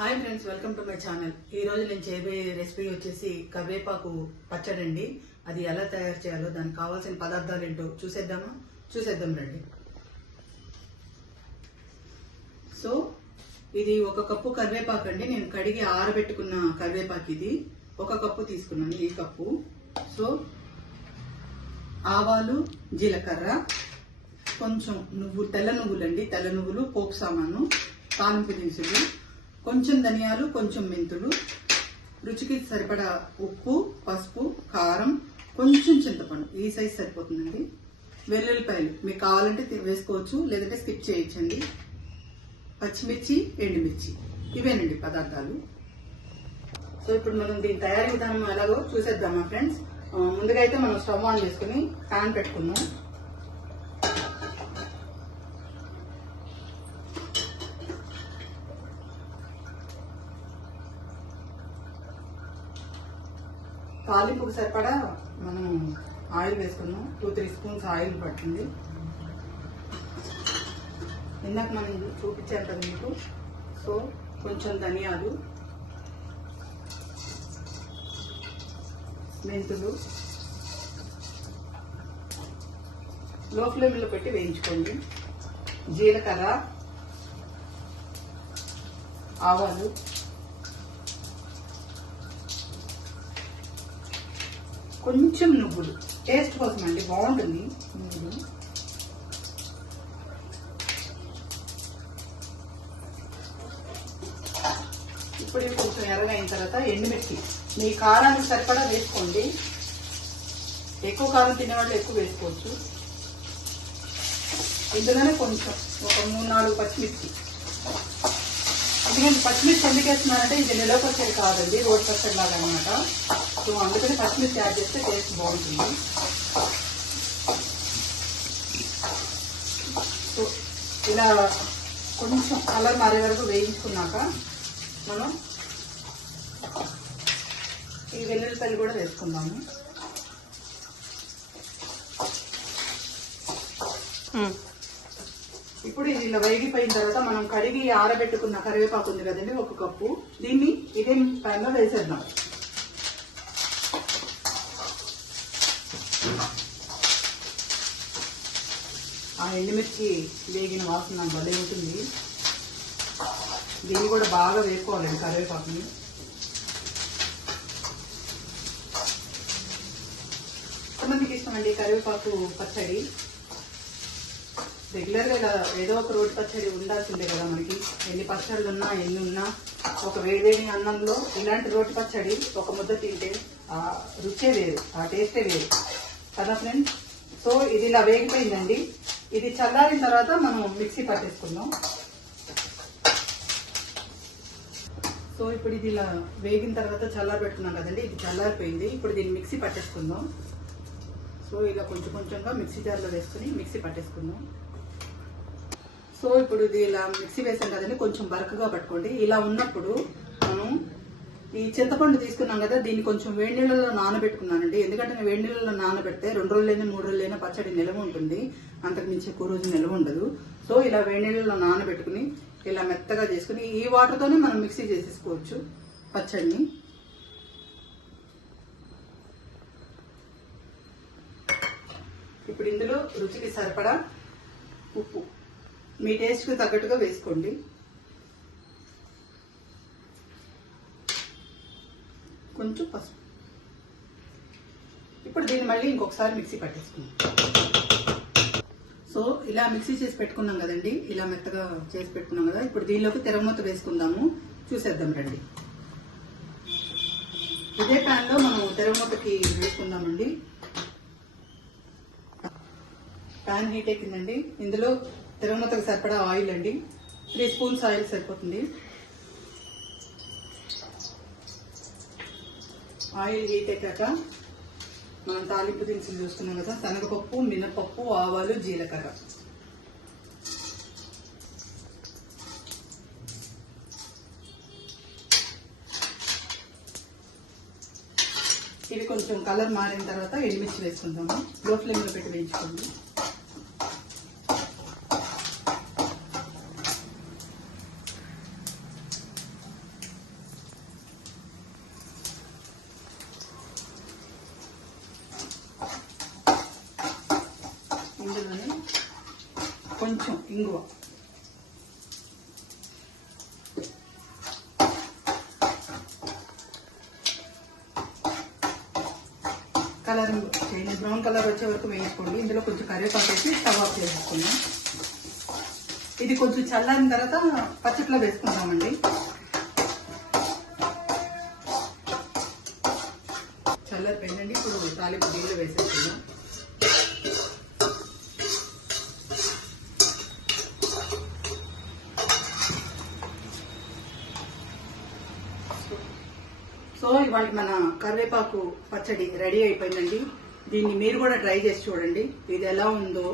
Hi friends, welcome to my channel. ఈ రోజు నేను చేయబోయే రెసిపీ వచ్చేసి కరివేపాకు పచ్చడి అండి. అది ఎలా తయారు చేయాలో దానికి కావాల్సిన పదార్థాలు ఏంటో చూసేద్దాం రండి. సో ఇది 1 కప్పు కరివేపాకు అండి. నేను కడిగి ఆరబెట్టుకున్న కరివేపాకు ఇది 1 కప్పు తీసుకున్నాను. ఈ కప్పు. సో ఆవాలు, జీలకర్ర, కొంచెం తెల్ల నువ్వులండి, తెల్ల నువ్వులు, పోపు సామాను, తాలింపు దినుసులు, కొంచెం ధనియాలు, కొంచెం మెంతులు, రుచికి సరిపడా ఉప్పు, పసుపు, కారం, కొంచెం చింతపండు. ఈ సైజ్ సరిపోతుందండి. వెల్లుల్లిపాయలు మీకు కావాలంటే వేసుకోవచ్చు, లేదంటే స్కిప్ చేయొచ్చండి. పచ్చిమిర్చి, ఎండుమిర్చి, ఇవేనండి పదార్థాలు. సో ఇప్పుడు మనం దీని తయారీ విధానం ఎలాగో చూసేద్దామా ఫ్రెండ్స్. ముందుగా అయితే మనం స్టవ్ ఆన్ చేసుకుని ప్యాన్ పెట్టుకున్నాం. తాలింపుకు సరిపడా మనం ఆయిల్ వేసుకున్నాం. 2-3 స్పూన్స్ ఆయిల్ పడుతుంది. ఇందాక మనం చూపించాను కదా మీకు. సో కొంచెం ధనియాలు, మెంతులు లో ఫ్లేమ్లో పెట్టి వేయించుకోండి. జీలకర్ర, ఆవాలు, కొంచెం నువ్వులు, టేస్ట్ కోసం అండి, బాగుంటుంది నువ్వులు. ఇప్పుడు ఇవి కొంచెం ఎర్రగా అయిన తర్వాత ఎండుమిర్చి మీ కారానికి సరిపడా వేసుకోండి. ఎక్కువ కారం తినేవాళ్ళు ఎక్కువ వేసుకోవచ్చు. ఇందులోనే కొంచెం ఒక 3-4 పచ్చిమిర్చి. ఎందుకంటే పచ్చిమిర్చి ఎందుకు వేస్తున్నారంటే ఇది నిలవ పచ్చడి కాదండి, రోడ్ పచ్చడి లాగా అనమాట. సో అందుకని పచ్చిమిర్చి యాడ్ చేస్తే టేస్ట్ బాగుంటుంది. సో ఇలా కొంచెం కలర్ మారే వరకు వేయించుకున్నాక మనం ఈ వెల్లుల్లిపాయలు కూడా వేసుకుందాము. ఇప్పుడు ఇది ఇలా వేగిపోయిన తర్వాత మనం కడిగి ఆరబెట్టుకున్న కరివేపాకు ఉంది కదండి, 1 కప్పు. దీన్ని ఇదే ప్యాన్లో వేసేద్దాం. ఆ ఎండుమిర్చి వేగిన వాసన భలే ఉంటుంది. దీన్ని కూడా బాగా వేసుకోవాలండి కరివేపాకుని. ఎంతమందికి ఇష్టమండి కరివేపాకు పచ్చడి? రెగ్యులర్గా ఇలా ఏదో ఒక రోటి పచ్చడి ఉండాల్సిందే కదా మనకి. ఎన్ని పచ్చళ్ళు ఉన్నా ఎన్ని ఉన్నా ఒక వేడివేడి అన్నంలో ఇలాంటి రోటి పచ్చడి ఒక ముద్ద తింటే ఆ రుచే వేరు, ఆ టేస్టే వేరు కదా ఫ్రెండ్స్. సో ఇది ఇలా వేగిపోయిందండి. ఇది చల్లారిన తర్వాత మనం మిక్సీ పట్టేసుకుందాం. సో ఇప్పుడు ఇది ఇలా వేగిన తర్వాత చల్లారి పెట్టుకున్నాం కదండి, ఇది చల్లారిపోయింది. ఇప్పుడు దీన్ని మిక్సీ పట్టేసుకుందాం. సో ఇలా కొంచెం కొంచెంగా మిక్సీ జార్లో వేసుకుని మిక్సీ పట్టేసుకుందాం. సో ఇప్పుడు ఇది ఇలా మిక్సీ వేసాం కదండి, కొంచెం బరకగా పట్టుకోండి. ఇలా ఉన్నప్పుడు మనం ఈ చింతపండు తీసుకున్నాం కదా, దీన్ని కొంచెం వేడి నీళ్ళలో నానబెట్టుకున్నానండి. ఎందుకంటే నేను వేడి నీళ్ళలో నానబెడితే 2 రోజులైనా 3 రోజులైనా పచ్చడి నిల్వ ఉంటుంది, అంతకు మించి ఎక్కువ రోజు నిల్వ ఉండదు. సో ఇలా వేడి నీళ్ళలో నానబెట్టుకుని ఇలా మెత్తగా చేసుకుని ఈ వాటర్తోనే మనం మిక్సీ చేసేసుకోవచ్చు పచ్చడిని. ఇప్పుడు ఇందులో రుచికి సరిపడా ఉప్పు మీ టేస్ట్కి తగ్గట్టుగా వేసుకోండి. కొంచెం పసుపు. ఇప్పుడు దీన్ని మళ్ళీ ఇంకొకసారి మిక్సీ పట్టేసుకుందాం. సో ఇలా మిక్సీ చేసి పెట్టుకున్నాం కదండి, ఇలా మెత్తగా చేసి పెట్టుకున్నాం కదా. ఇప్పుడు దీనిలోకి తిరగమూత వేసుకుందాము, చూసేద్దాం రండి. ఇదే ప్యాన్లో మనం తిరగమూతకి వేసుకుందామండి. ప్యాన్ హీట్ ఎక్కిందండి. ఇందులో తిరగమూతకు సరిపడా ఆయిల్ అండి, 3 స్పూన్స్ ఆయిల్ సరిపోతుంది. ఆయిల్ హీట్ ఎక్కాక మనం తాలింపు దినుసులు చూస్తున్నాం కదా, శనగపప్పు, మినపప్పు, ఆవాలు, జీలకర్ర. ఇవి కొంచెం కలర్ మారిన తర్వాత ఎండుమిర్చి వేసుకుందాము. లో ఫ్లేమ్లో పెట్టి వేయించుకోండి. కొంచెం ఇంగువ, కలర్ చేయండి, బ్రౌన్ కలర్ వచ్చే వరకు వేయించుకోండి. ఇందులో కొంచెం కరివేపాకు వేసి స్టవ్ ఆఫ్ చేసుకుందాం. ఇది కొంచెం చల్లారిన తర్వాత పచ్చట్లో వేసుకుందామండి. చల్లారిపోయిందండి. ఇప్పుడు తాలింపు నీళ్ళు వేసేసుకుందాం. సో ఇవాళ మన కరివేపాకు పచ్చడి రెడీ అయిపోయిందండి. దీన్ని మీరు కూడా ట్రై చేసి చూడండి. ఇది ఎలా ఉందో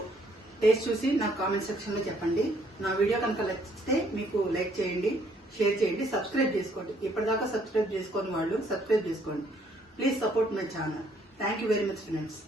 టేస్ట్ చూసి నాకు కామెంట్ సెక్షన్ లో చెప్పండి. నా వీడియో కనుక నచ్చితే మీకు లైక్ చేయండి, షేర్ చేయండి, సబ్స్క్రైబ్ చేసుకోండి. ఇప్పటిదాకా సబ్స్క్రైబ్ చేసుకోని వాళ్ళు సబ్స్క్రైబ్ చేసుకోండి. Please support my channel. Thank you very much friends.